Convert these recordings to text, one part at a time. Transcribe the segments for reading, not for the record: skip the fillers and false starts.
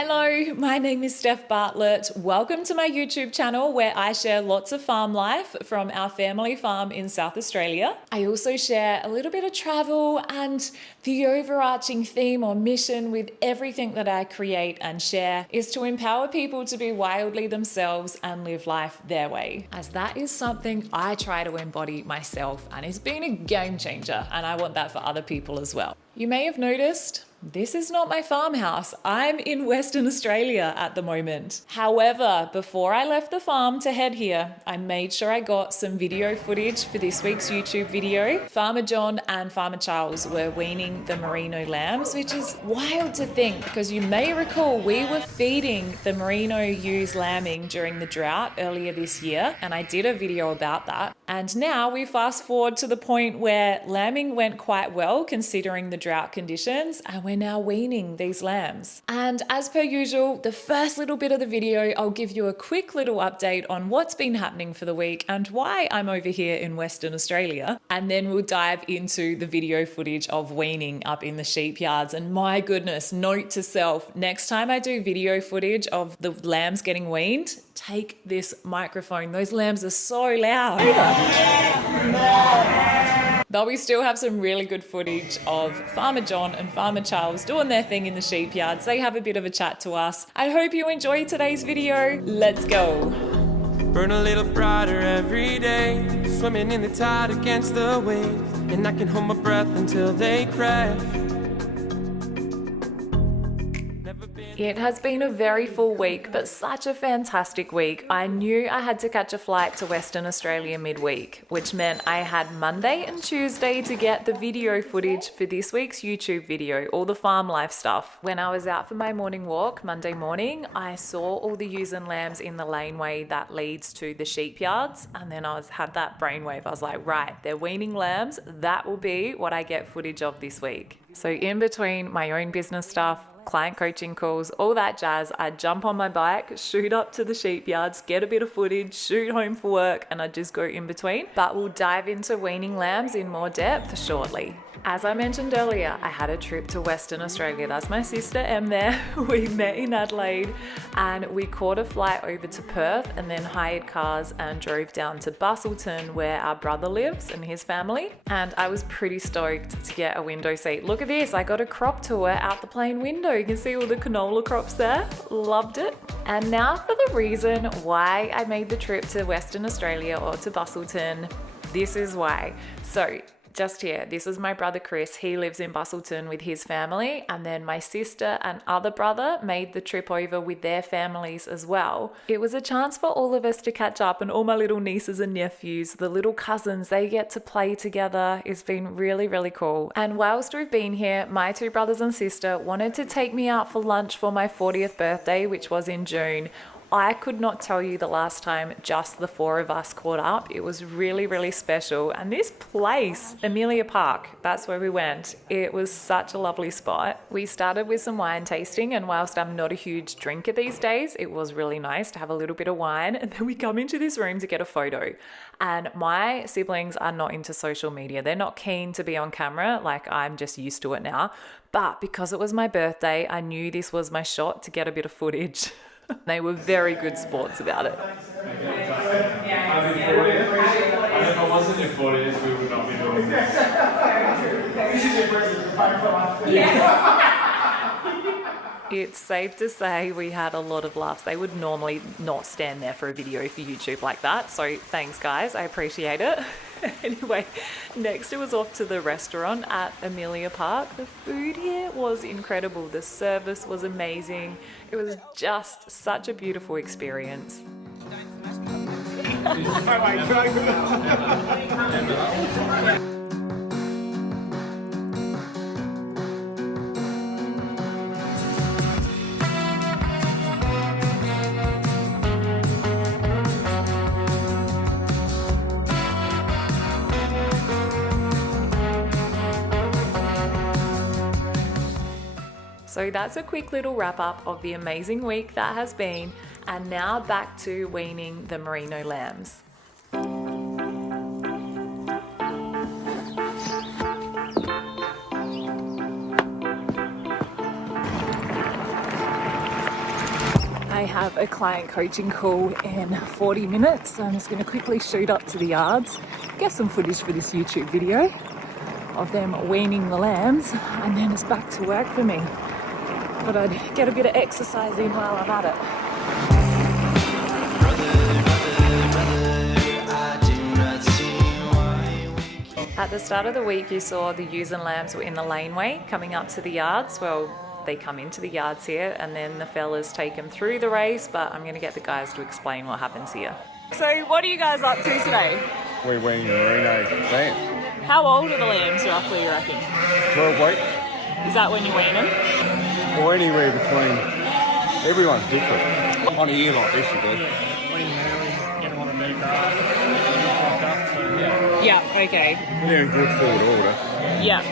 Hello, my name is Steph Bartlett. Welcome to my YouTube channel where I share lots of farm life from our family farm in South Australia. I also share a little bit of travel, and the overarching theme or mission with everything that I create and share is to empower people to be wildly themselves and live life their way, as that is something I try to embody myself, and it's been a game changer, and I want that for other people as well. You may have noticed this is not my farmhouse. I'm in Western Australia at the moment. However, before I left the farm to head here, I made sure I got some video footage for this week's YouTube video. Farmer John and Farmer Charles were weaning the merino lambs, which is wild to think because you may recall we were feeding the merino ewes lambing during the drought earlier this year, and I did a video about that. And now we fast forward to the point where lambing went quite well considering the drought conditions, and we're now weaning these lambs. And as per usual, the first little bit of the video, I'll give you a quick little update on what's been happening for the week and why I'm over here in Western Australia. And then we'll dive into the video footage of weaning up in the sheep yards. And my goodness, note to self, next time I do video footage of the lambs getting weaned, take this microphone. Those lambs are so loud. But we still have some really good footage of Farmer John and Farmer Charles doing their thing in the sheep yards. They have a bit of a chat to us. I hope you enjoy today's video. Let's go. Burn a little brighter every day, swimming in the tide against the waves, and I can hold my breath until they crash. It has been a very full week, but such a fantastic week. I knew I had to catch a flight to Western Australia midweek, which meant I had Monday and Tuesday to get the video footage for this week's YouTube video, all the farm life stuff. When I was out for my morning walk Monday morning, I saw all the ewes and lambs in the laneway that leads to the sheep yards, and then had that brainwave. I was like, right, they're weaning lambs. That will be what I get footage of this week. So in between my own business stuff, client coaching calls, all that jazz, I'd jump on my bike, shoot up to the sheep yards, get a bit of footage, shoot home for work, and I'd just go in between. But we'll dive into weaning lambs in more depth shortly. As I mentioned earlier, I had a trip to Western Australia. That's my sister Em there. We met in Adelaide and we caught a flight over to Perth and then hired cars and drove down to Busselton where our brother lives and his family. And I was pretty stoked to get a window seat. Look at this, I got a crop tour out the plane window. You can see all the canola crops there. Loved it. And now for the reason why I made the trip to Western Australia or to Busselton. This is why. So just here, this is my brother Chris. He lives in Busselton with his family, and then my sister and other brother made the trip over with their families as well. It was a chance for all of us to catch up, and all my little nieces and nephews, the little cousins, they get to play together. It's been really, really cool. And whilst we've been here, my two brothers and sister wanted to take me out for lunch for my 40th birthday, which was in June. I could not tell you the last time just the four of us caught up. It was really, really special. And this place, Amelia Park, that's where we went. It was such a lovely spot. We started with some wine tasting, and whilst I'm not a huge drinker these days, it was really nice to have a little bit of wine. And then we come into this room to get a photo. And my siblings are not into social media. They're not keen to be on camera, like I'm just used to it now. But because it was my birthday, I knew this was my shot to get a bit of footage. They were very good sports about it. If I wasn't in 40s, we would not be doing this. It's safe to say we had a lot of laughs. They would normally not stand there for a video for YouTube like that. So thanks guys, I appreciate it. Anyway, next it was off to the restaurant at Amelia Park. The food here was incredible. The service was amazing. It was just such a beautiful experience. So that's a quick little wrap up of the amazing week that has been, and now back to weaning the merino lambs. I have a client coaching call in 40 minutes, so I'm just going to quickly shoot up to the yards, get some footage for this YouTube video of them weaning the lambs, and then it's back to work for me. But I'd get a bit of exercise in while I'm at it. At the start of the week, you saw the ewes and lambs were in the laneway coming up to the yards. Well, they come into the yards here, and then the fellas take them through the race, but I'm going to get the guys to explain what happens here. So what are you guys up to today? We're weaning the Merino lambs. How old are the lambs roughly, you reckon? 12 weeks, Is that when you wean them? or anywhere between. Everyone's different. On a year like this, you do. Get them on a new grass. So, yeah. Yeah, okay. They're in good forward order. Yeah.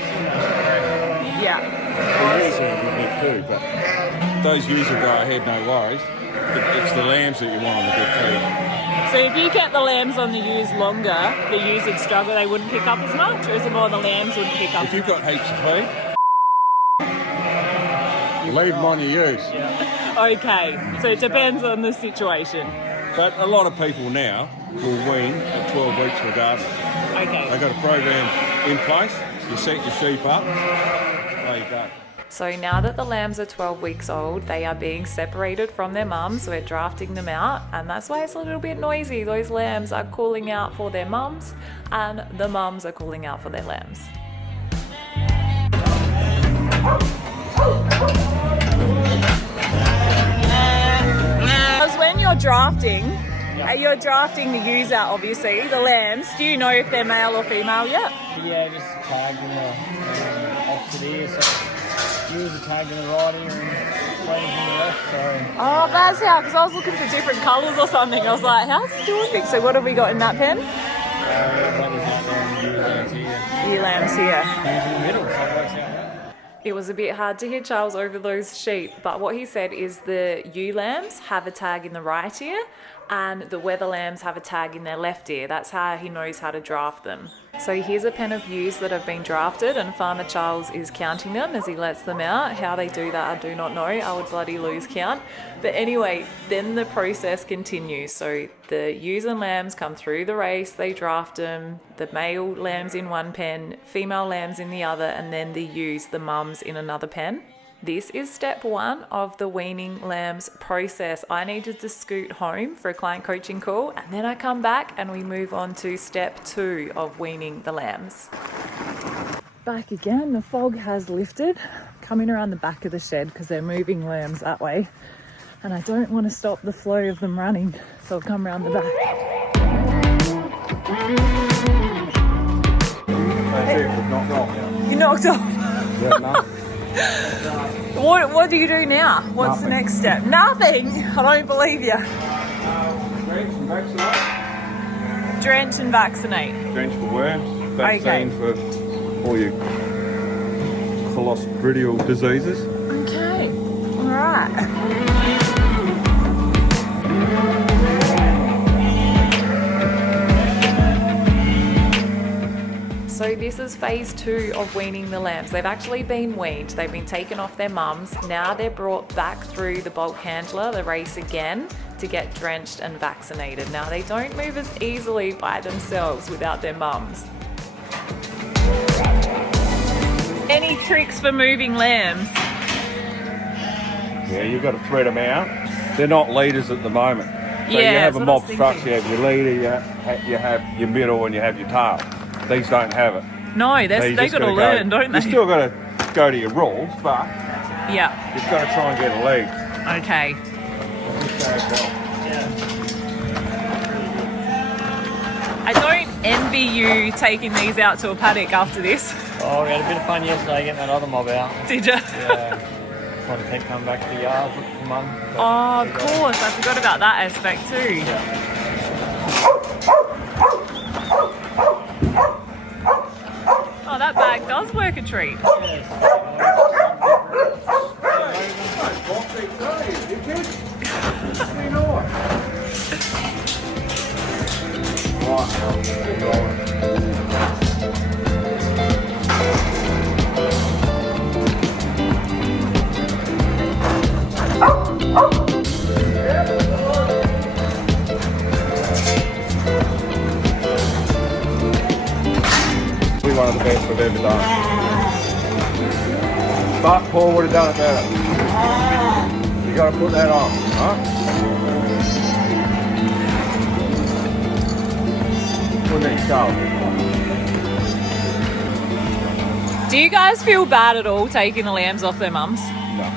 Yeah. The ewes are in good nick too, but those ewes will go ahead, no worries. It's the lambs that you want on the good feed. So if you kept the lambs on the ewes longer, the ewes would struggle, they wouldn't pick up as much, or is it more the lambs wouldn't pick up? If you've got heaps of feed, leave them on your ewes. Okay, so it depends on the situation. But a lot of people now will wean at 12 weeks regardless. Okay. They've got a program in place. You set your sheep up, there you go. So now that the lambs are 12 weeks old, they are being separated from their mums. We're drafting them out, and that's why it's a little bit noisy. Those lambs are calling out for their mums, and the mums are calling out for their lambs. Because when you're drafting the ewes out, obviously, the lambs, do you know if they're male or female yet? Yeah, just tagged in the opposite ear. So ewes are tagged in the right ear and waiting from the left. So Oh, that's how, because I was looking for different colours or something. I was like, how's he doing things? So what have we got in that pen? that was out there and ewe lambs here. Ewe lambs here. Ewes in the middle, so it works out well. It was a bit hard to hear Charles over those sheep, but what he said is the ewe lambs have a tag in the right ear and the wether lambs have a tag in their left ear. That's how he knows how to draft them. So here's a pen of ewes that have been drafted, and Farmer Charles is counting them as he lets them out. How they do that, I do not know. I would bloody lose count. But anyway, then the process continues. So the ewes and lambs come through the race, they draft them, the male lambs in one pen, female lambs in the other, and then the ewes, the mums, in another pen. This is step one of the weaning lambs process. I needed to scoot home for a client coaching call, and then I come back and we move on to step two of weaning the lambs. Back again, the fog has lifted. Coming around the back of the shed because they're moving lambs that way, and I don't want to stop the flow of them running, so I'll come around the back. That's it, we've knocked off. You knocked off. Yeah, no. What do you do now? What's the next step? Nothing. I don't believe you. Drench and vaccinate. Drench and vaccinate. Drench for worms, vaccine for all your clostridial diseases. Okay. All right. So this is phase two of weaning the lambs. They've actually been weaned. They've been taken off their mums. Now they're brought back through the bulk handler, the race again, to get drenched and vaccinated. Now they don't move as easily by themselves without their mums. Any tricks for moving lambs? Yeah, you've got to thread them out. They're not leaders at the moment. So Yeah, you have that's a what I was mob structure, you thinking. have your leader, you have your middle, and you have your tail. These don't have it. No, So they you got just to gotta learn, go, don't they? You still got to go to your rules, but Yeah. you've got to try and get a lead. Okay. I don't envy you taking these out to a paddock after this. Oh, we had a bit of fun yesterday getting that other mob out. Did you? Yeah. Trying to keep coming back to the yard for mum. Oh, of course. I forgot about that aspect too. Oh, that bag does work a treat. But Paul would have done it better. You got to put that on, right? Put these shells. Do you guys feel bad at all taking the lambs off their mums? No.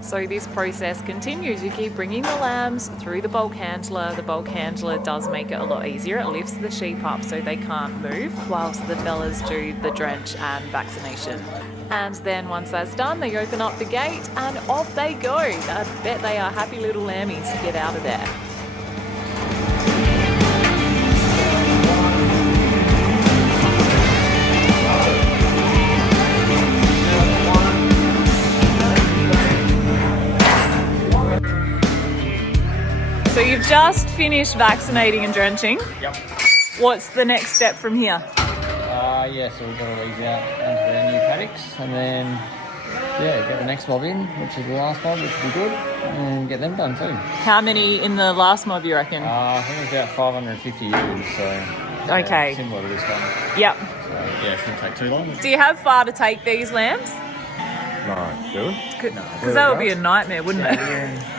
So this process continues. You keep bringing the lambs through the bulk handler. The bulk handler does make it a lot easier. It lifts the sheep up so they can't move whilst the fellas do the drench and vaccination. And then once that's done, they open up the gate and off they go. I bet they are happy little lammies to get out of there. So you've just finished vaccinating and drenching. Yep. What's the next step from here? Yeah, so we've got to these out into their new paddocks and then, yeah, get the next mob in, which is the last mob, which will be good, and get them done too. How many in the last mob, you reckon? I think it's about 550 ewes, so Okay. yeah, similar to this one. Yep. So, yeah, it shouldn't take too long. Do you have far to take these lambs? No, do it? Because that would be a nightmare, wouldn't it?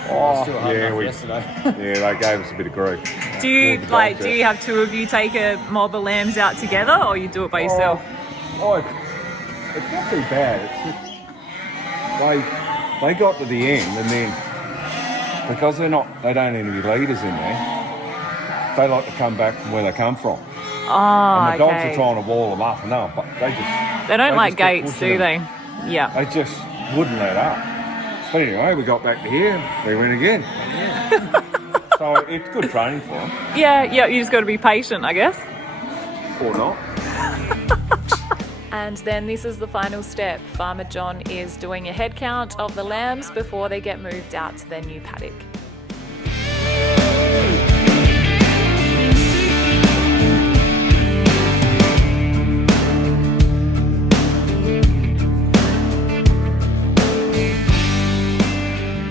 Oh, still hard yeah, enough we- yesterday. Yeah, they gave us a bit of grief. Do you Towards the like? dogs, Do yeah. you have two of you take a mob of lambs out together, or you do it by yourself? Oh, it's not too bad. It's just, they got to the end and then because they don't have any leaders in there, they like to come back from where they come from. Oh, And the dogs okay. are trying to wall them up and no, but they They don't like just kept gates, pushing do them. they? Yeah. They just wouldn't let up. But anyway, we got back to here, they went again. So it's good training for them, Yeah. You just got to be patient, I guess. or not. And then this is the final step. Farmer John is doing a head count of the lambs before they get moved out to their new paddock.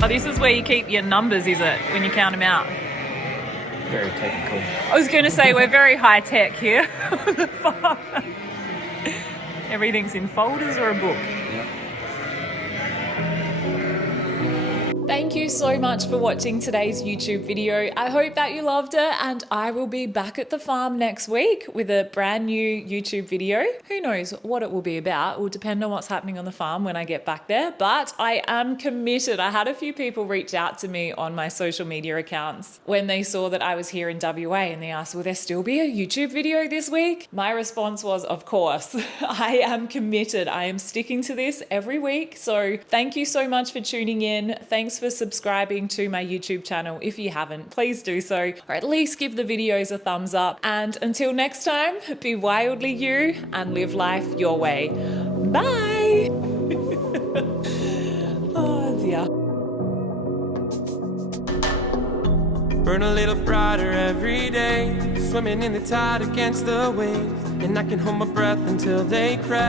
Oh, this is where you keep your numbers, is it, when you count them out? Very technical. I was going to say we're very high tech here on the farm. Everything's in folders or a book. Thank you so much for watching today's YouTube video. I hope that you loved it, and I will be back at the farm next week with a brand new YouTube video. Who knows what it will be about? It will depend on what's happening on the farm when I get back there, but I am committed. I had a few people reach out to me on my social media accounts when they saw that I was here in WA and they asked, will there still be a YouTube video this week? My response was, of course. I am committed. I am sticking to this every week. So thank you so much for tuning in. Thanks for subscribing to my YouTube channel. If you haven't, please do so, or at least give the videos a thumbs up. And until next time, be wildly you and live life your way. Bye. Oh dear. Burn a little brighter every day, swimming in the tide against the waves, and I can hold my breath until they crash.